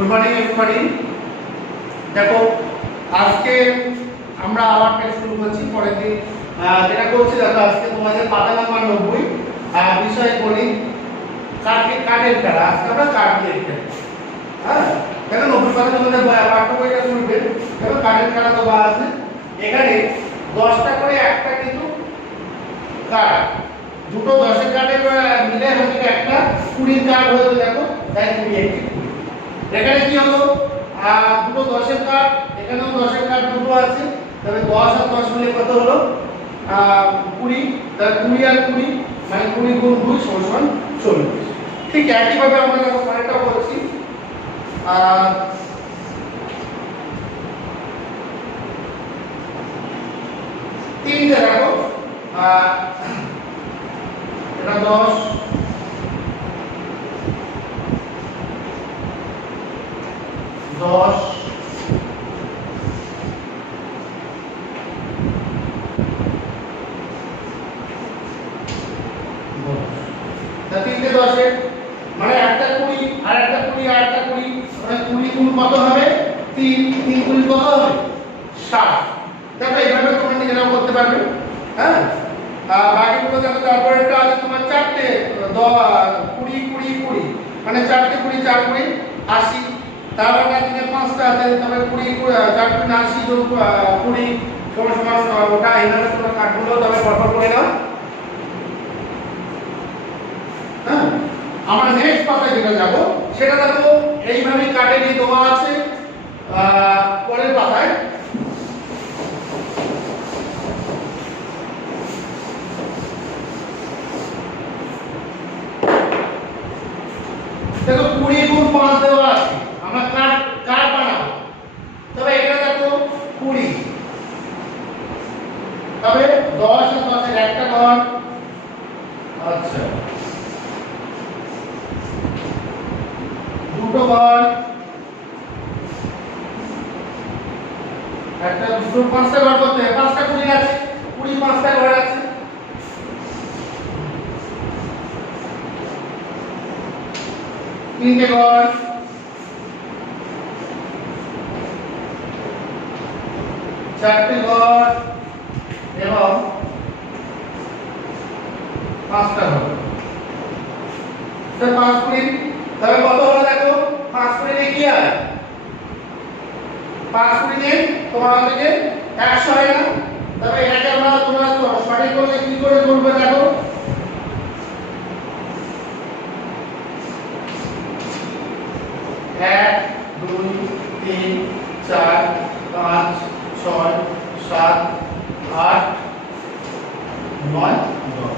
Good morning everybody. দেখো আজকে আমরা আবার ক্লাস শুরু করছি। পরের দিন যেটা করছি দেখো, আজকে তোমাদের পাতা নাম্বার 90 বিষয় বলি কাঠের খেলা। আজকে আমরা কাঠ দিয়ে খেলি। হ্যাঁ দেখো 90 পাতা তোমাদের পাঠ্য বইটা শুনবে। দেখো কাঠের খেলা তো আছে। এখানে 10টা করে একটা কিন্তু কাঠ, দুটো 10-এর কাঠের মিলে হচ্ছে একটা 20 কাঠ হয়েছে। দেখো তাই 20 একটি। এখানে কি হলো, দুটো 10-এর কাঠ, এখানেও 10-এর কাঠ দুটো আছে, তবে 10 আর 10 মিলে কত হলো 20। তাহলে 20 আর 20 মানে 20 গুণ 2 সমান 40। ঠিক একই ভাবে আমরা আরেকটা বলছি, তিনটে রাখো, এটা 10 10 তিনটে 10-এর মানে একটা 20 আর একটা 20 আর একটা 20 মানে 20 গুণ কত হবে 3, 3 গুণ কত হবে 60। দেখো এইভাবে তোমরা নিজেরাও করতে পারবে। হ্যাঁ বাকিগুলো দেখো, তারপরেরটা আছে তোমার চারটে 20 20 20 মানে চারটে 20 4 20 80। তারপর এখানে পাঁচটা আছে, তবে 20 4 গুণ 80 যোগ 20 সমান সমান ওটা এইভাবে তোমরা কাটগুলো তবে পরপর করে নাও। হ্যাঁ আমরা নেক্সট পাতায় যেটা যাব সেটা দেখো এইভাবে কাটে নিয়ে দেওয়া আছে। পরের পাতায় দেখো 20 গুণ 5 দেওয়া আছে, আমরা কাট কাট বানাবো। তবে এটা দেখো 20, তবে 10 আর 10-এর একটা ঘর, আচ্ছা দুটো ঘর, একটা দুটো পাঁচটা ঘর করতে হবে। পাঁচটা 20 আছে, 20 পাঁচটা ঘর আছে। তিনটে ঘর, চারটে ঘর এবং পাঁচটা ঘর। তো 5 20, তবে কত হলো দেখো 5 20 কি হয় 5 20 তোমার হচ্ছে 100 হয় না। তবে এটাকে আমরা তোমরা সঠিক করলে কি করে করবে দেখো, এক 2 3 4 5 6 7 8 9 10।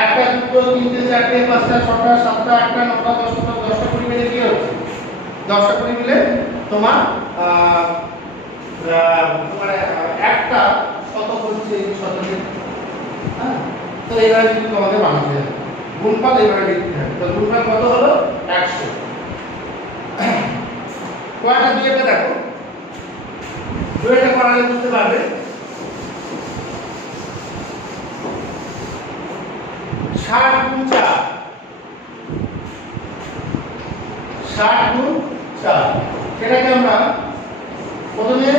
একটা দুটো তিনটে চারটে পাঁচটা ছটা সাতটা আটটা নটা 10টা 10টা 20 মিলে কি হচ্ছে 10টা 20 মিলে তোমার তোমার একটা শতক হচ্ছে এই শতকে। হ্যাঁ তো এইভাবে কিন্তু আমাদের বানাতে হবে, গুণফল এইভাবে লিখতে হবে। তো গুণফল কত হলো 100। কয়টা দুইটা দেখো, দুইটা করালে বুঝতে পারবে। 60 গুণ 4, 60 গুণ 4, সেটাকে আমরা প্রথমে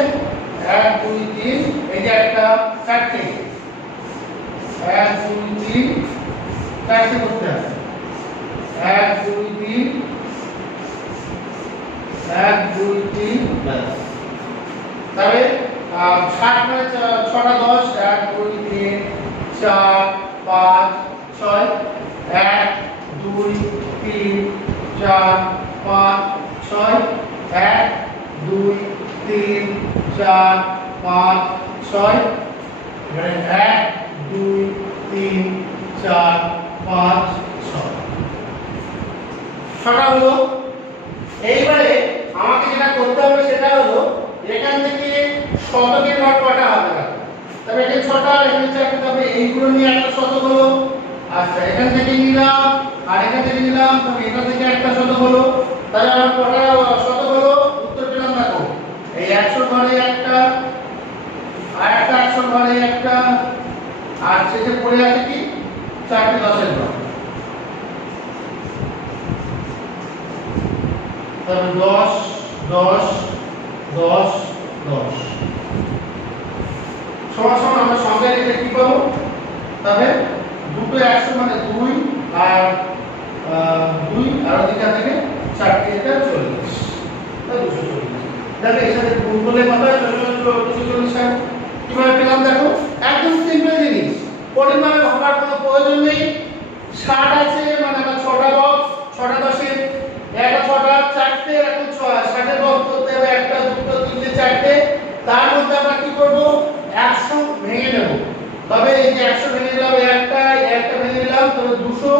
1 2 3 এই যে একটা চারটে 1 2 3 চারটে করতে হবে। 1 2 3 1 2 3 ব্যাস। তবে 60 মানে 6টা 10 1 2 3 4 5 6 1 2 3 4 5 6 1 2 3 4 5 6 এবারে 1 2 3 4 5 6 ছটা হলো। এইবারে আমাকে যেটা করতে হবে সেটা হলো এখান থেকে শতকের ঘর কটা হবে, তবে এখানে 6টা এখানে 4টা, তবে এইগুলো নিয়ে একটা শতক হলো। আচ্ছা এখান থেকে নিলাম আর এখান থেকে নিলাম, তবে এটা থেকে একটা শতক হলো। তাহলে আমার কটা শতক হলো উত্তর পেলাম দেখো, এই 100 ঘরে একটা আর একটা 100 ঘরে একটা, আর শেষে পড়ে আছে কি 4টে 10-এর ঘর। তাহলে 10 10 10 10 সমান সমান আমরা সংখ্যা লিখে কি পাবো? তবে দুটো 100 মানে 2 আর 2 আর ওদিকে থেকে 4 এটা 40 তাহলে 240। দেখো এর সাথে গুণ করলে কত হয়? 240 হয়। কিভাবে পেলাম দেখো? একদম সিম্পল জিনিস, পরিমাণে ভাবার কোনো প্রয়োজন নেই। 60 আছে মানে আমরা 6টা বক্স, 6টা 10 একটা 6টা 4টে এখন 60 বক্স করতে হবে, একটা দুটো তিনটে চারটে। তার মধ্যে আমরা কি করব? 100 ভেঙে নেব। তবে এই যে 100 ভেঙে নিলাম, একটা ভেঙে নিলাম, তবে 200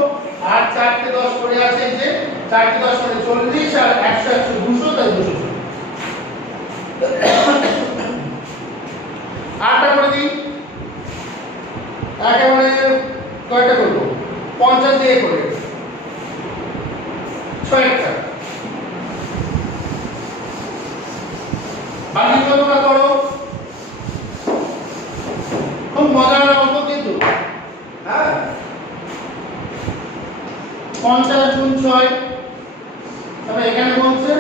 আর 4টে 10 পড়ে আছে, এই যে 4টে 10 মানে 40 আর 100 100 200 তাই 200। আটটা করে দিই, একেবারে কয়টা করব? 50 দিয়ে করে 6টা। বাকিগুলো তোমরা করো, খুব মজার অঙ্ক কিন্তু। হ্যাঁ, 50 গুণ 6, তবে এখানে বলছে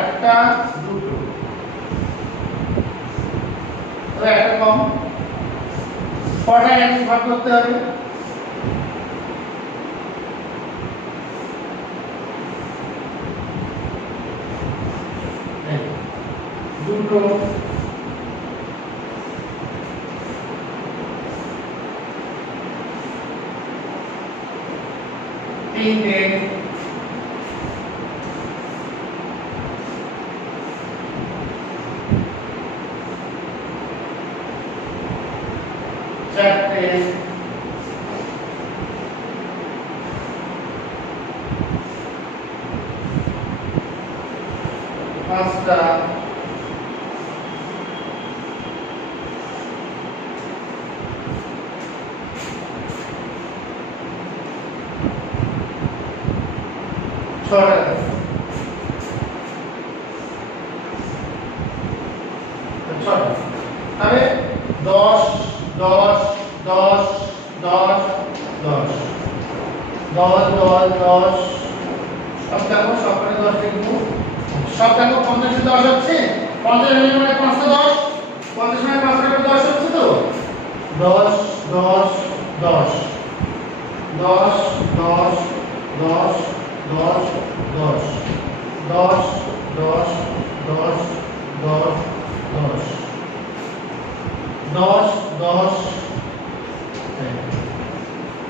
একটা দুটো, তবে একটা কম, কটা এক ভাগ করতে হবে? দুটো, তিনটে, চারটে, পাঁচটা, ছটা। তাহলে 10 10 10 10 10 10 10 10 সব দেখো, সবকটা 10 লিখবো। সব দেখো 50 এ 10 হচ্ছে, 50 এর মানে 5টা 10, 50 মানে 5টা 10 হচ্ছে তো 10 10 10 10 10 10 10 10 10 10 10 10 10 10 10।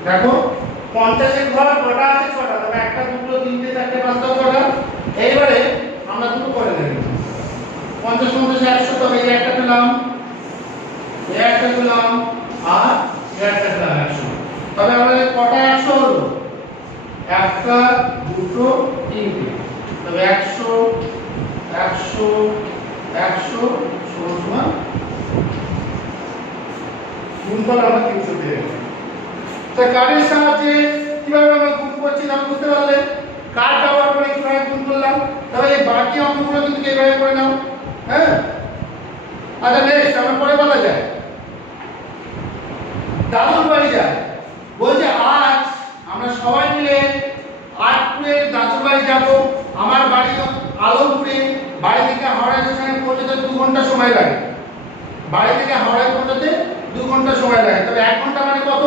দেখো 50 এর ঘর কটা আছে? 6টা। তবে একটা দুটো তিনটে চারটে পাঁচটা 6টা। এইবারে আমরা দুটো করে নেব। 50 50 100, তবে এই একটা পেলাম, এই একটা পেলাম, আর এই একটা পেলাম 100। তবে আমাদের কটা 100 হলো? একটা দুটো তিনটে, তবে 100 100 100 সমান গুণফল আমরা 300 পেয়ে গেলাম। তো কার্ডের সাহায্যে কিভাবে আমরা গুণ করছি না বুঝতে পারলে? কার্ড ব্যবহার করে কিভাবে গুণ করলাম, তবে এই বাকি অঙ্কগুলো কিন্তু এইভাবে করে নাও। হ্যাঁ, আচ্ছা নেক্সট আমরা পরে বলা যায় দাদুর বাড়ি যায়। বলছে আজ আমরা সবাই মিলে আটপুরের দাদুর বাড়ি যাব। আমার বাড়ি আলমপুরে, বাড়ি থেকে হাওড়া স্টেশনে পৌঁছতে 2 ঘন্টা সময় লাগে। বাড়ি থেকে হাওড়ায় পৌঁছতে 2 ঘন্টা সময় লাগে, তবে 1 ঘন্টা মানে কত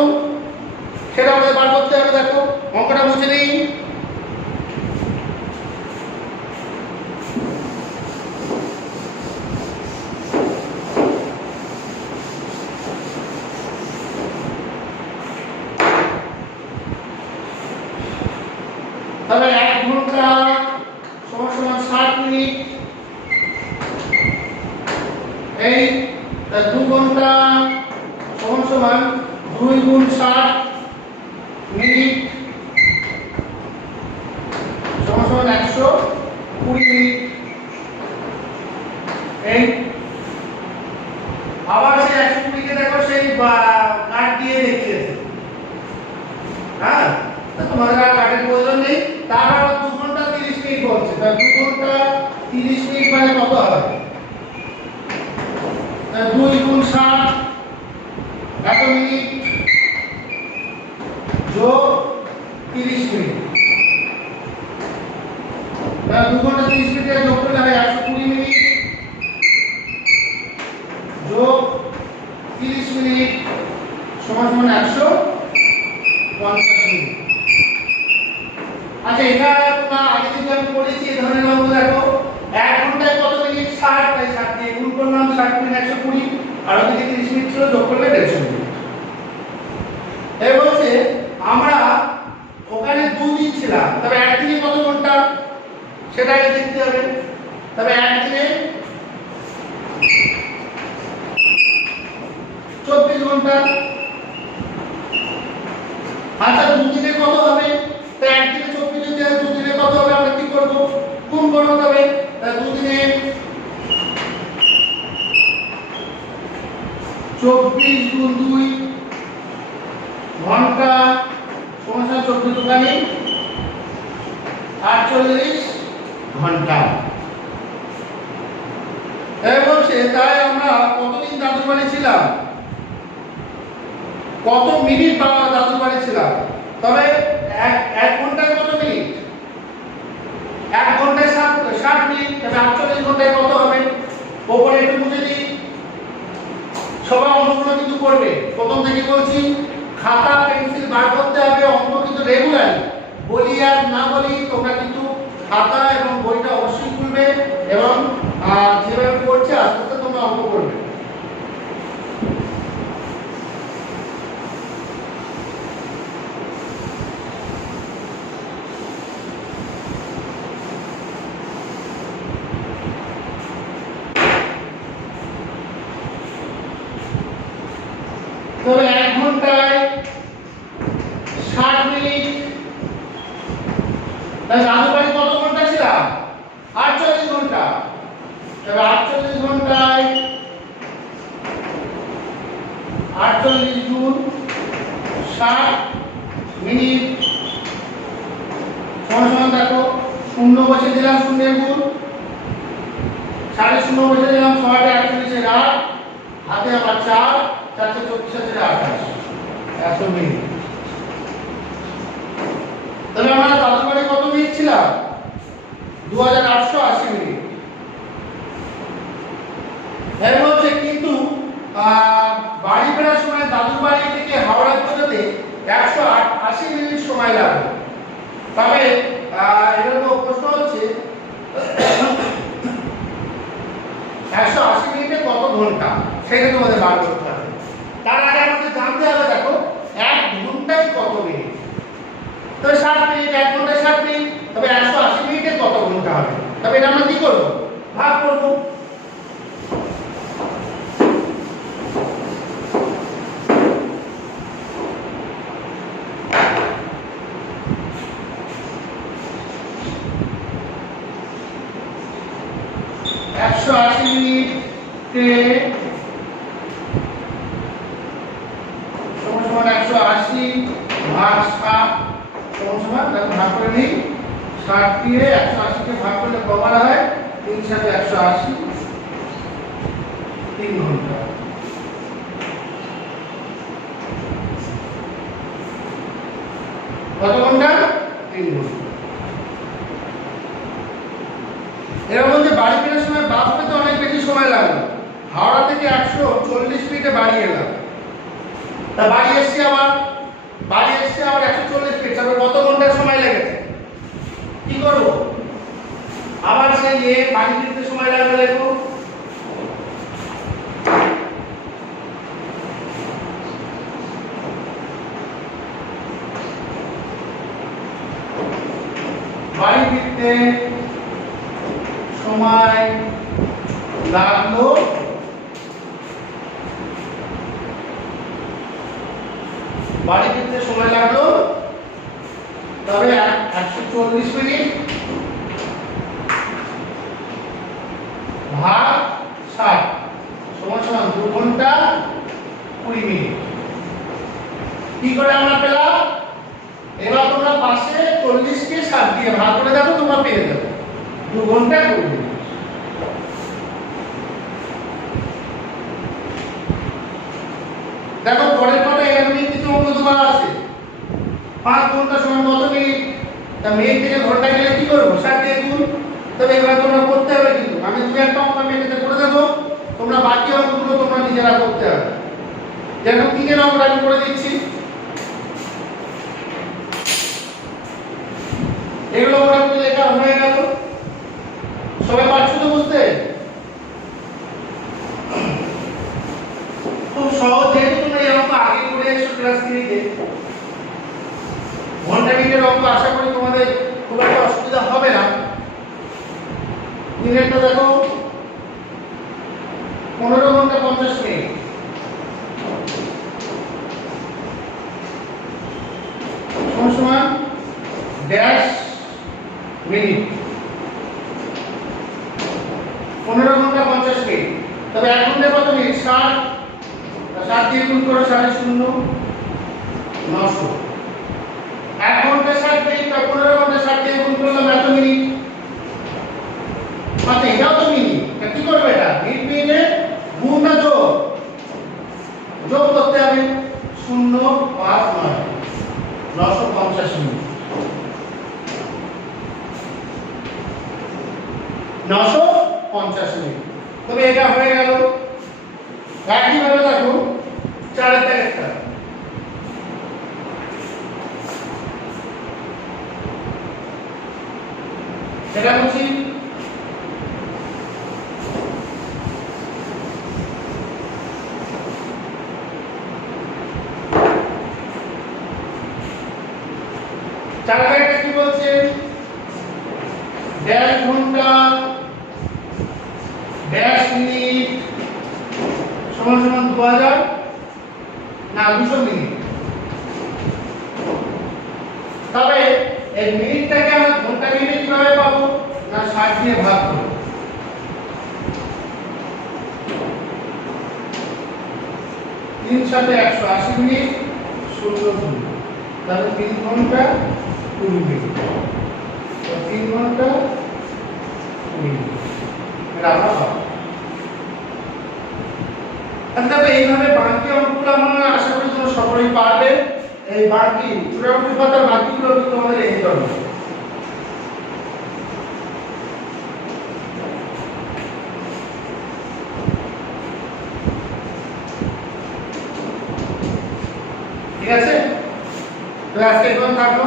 সেটা আমাদের বার করতে হবে। দেখো অঙ্কটা বুঝে নিই। তাহলে 1 ঘন্টা সমান সমান 60 মিনিট। এই 2 ঘন্টা সমান সমান 2 গুণ 60 মিনিট সমান সমান 120 মিনিট। এই আবার সেই 120 কে দেখো সেই কাট দিয়ে দেখিয়েছে। হ্যাঁ, তোমাদের আর কাটের প্রয়োজন নেই। তারপর 2 ঘন্টা 30 মিনিট বলছে, তাহলে 2 ঘন্টা 30 মিনিট মানে কত হবে? 2 গুণ 60 এত মিনিট সমান সমান 150 মিনিট। আচ্ছা, এটা তোমরা আগে থেকে আমি বলেছি এই ধরনের অঙ্ক দেখো 1 ঘন্টায় কত মিনিট 60, তাই 60 দিয়ে গুণ করলাম, 60 গুণ 120 আর ওদিকে 30 মিনিট ছিল, যোগ করলে 150 মিনিট। এই বলছে আমরা ওখানে 2 দিন ছিলাম, তবে একদিনে কত ঘন্টা সেটা আগে দেখতে হবে। তবে একদিনে 24 ঘন্টা। আচ্ছা, 2 দিনে কত হবে? তো একদিনে 24 যদি হয় 2 দিনে কত হবে? আমরা কি করব? গুণ করব। তবে 2 দিনে 24 গুণ 2 ঘন্টা সমান 14 দুগুণে 48 ঘন্টা। এই বলছে তাই আমরা কতদিন দাদুর বাড়ি ছিলাম, কত মিনিট দাদুর বাড়ি ছিলাম। তবে 1 ঘন্টায় কত মিনিট? 1 ঘন্টায় 60 মিনিট। তবে 48 ঘন্টায় কত হবে? ওপরে একটু বুঝে দিই, সবাই অঙ্কগুলো কিন্তু করবে। প্রথম থেকে বলছি, খাতা পেন্সিল বার করতে হবে, অঙ্ক কিন্তু রেগুলারই, বলি আর না বলি তোমরা কিন্তু খাতা এবং বইটা অবশ্যই খুলবে এবং যেভাবে করছে আস্তে আস্তে তোমরা অঙ্ক করবে। তবে 1 ঘন্টায় 60 মিনিট। তাহলে দাদুর বাড়ি কত ঘন্টা ছিলাম? 48 ঘন্টা। তবে 48 ঘন্টায় 48 গুণ 60 মিনিট সমান সমান দেখো, শূন্য বসে দিলাম, শূন্যের গুণ, সাড়ে শূন্য বসে দিলাম, 6 48 8, হাতে আবার 4, 4 24 28, 100 মিনিট। তাহলে আমরা দাদুর বাড়ি কত মিনিট ছিলাম? 2880 মিনিট। এর মধ্যে কিন্তু বাড়ি ফেরার সময় দাদুর বাড়ি থেকে হাওড়া পৌঁছাতে 180 মিনিট সময় লাগবে। তবে এরকম প্রশ্ন হচ্ছে 180 মিনিটে কত ঘন্টা, সেটা তোমাদের বার করতে হবে। তার আগে আমাদের জানতে হবে, দেখো 1 ঘন্টায় কত মিনিট। তো 60 মিনিট, 1 ঘন্টায় 60 মিনিট, তবে 180 মিনিটে কত ঘন্টা হবে? তবে এটা আমরা কি করব? ভাগ করব। সমান 180 ভাগ 60 সমান ভাগ করে নিই। 60 দিয়ে 180 কে ভাগ করলে কবার হয়? 3 সাথে 180, 3 ঘন্টা। কত ঘন্টা? 3 ঘন্টা। এরকম যে বাড়ি ফেরার সময় বাস পেতে অনেক বেশি সময় লাগলো, হাওড়া থেকে 140 মিনিটে বাড়ি এলাম। তা বাড়ি এসছি আবার 140 মিনিট, তবে কত ঘন্টা সময় লেগেছে? কি করব? আবার সেই বাড়ি ফিরতে সময় লাগবে, দেখো বাড়ি ফিরতে সময় লাগলো তবে 140 মিনিট ভাগ 60 সমান সমান 2 ঘন্টা 20 মিনিট। কি করে আমরা পেলাম? এবার তোমরা পাশে 40 কে 60 দিয়ে ভাগ করে দেখো, তোমরা পেয়ে যাবে 2 ঘন্টা 20 মিনিট। দেখো পরের পাতায় এমনি কিছু অঙ্ক তোমার আছে। 5 ঘন্টা সমান কত মিনিট? তা মিনিট থেকে ঘন্টা গেলে কি করব? 60 দিয়ে গুণ। তবে এবার তোমরা করতে হবে, কিন্তু আমি দুই একটা অঙ্ক আমি এটাতে করে দেবো, তোমরা বাকি অঙ্কগুলো তোমরা নিজেরা করতে হবে। দেখো 3 এর অঙ্কটা আমি করে দিচ্ছি। এগুলো মোটামুটি লেখা হয়ে গেল। সবাই পারছো তো বুঝতে? খুব সহজ, যেহেতু তোমরা এই অঙ্ক আগে করে এসেছো ক্লাস 3-তে, ঘন্টা মিনিটের অঙ্ক আশা করি তোমাদের খুব একটা অসুবিধা হবে না। মিনিটটা দেখো 15 ঘন্টা 50 মিনিট। সমান ড্যাশ মিনিট, 15 ঘন্টা 50 মিনিট। তবে 1 ঘন্টা কত মিনিট? 60। 60 দিয়ে গুণ করো 0.5 900। 1 ঘন্টা 60 মিনিট, 15 ঘন্টা 60 দিয়ে গুণ করলাম এত মিনিট। আচ্ছা, এটাও তো মিনিট। তা কি করবে এটা? মিনিট মিনিটে গুণ না যোগ? যোগ করতে হবে। 0.59 950 মিনিট। 950 মিনিট। তবে এটা হয়ে গেল। একইভাবে দেখো 4 এর একটা, এটা হচ্ছে চারটা কি বলছে? ড্যাশ ঘন্টা ড্যাশ মিনিট সমান সমান 2000 না 200 মিনিট। তবে এই মিনিটটাকে আমরা ঘন্টা মিনিটে কিভাবে পাবো? না 60 দিয়ে ভাগ করব। 3 × 7 = 180 মিনিট 0 মিনিট। তাহলে 3 ঘন্টা 20 মিনিট। 3 ঘন্টা 20 মিনিট। এটা আমরা পাবো। তবে এইভাবে বাকি অঙ্কগুলো আমরা আশা করি তোমরা সকলেই পারবে। এই বাকি চূড়ান্ত পাতার বাকিগুলো কিন্তু আমাদের এই ধরনের। ঠিক আছে? তো আজকে এখন থাকলো।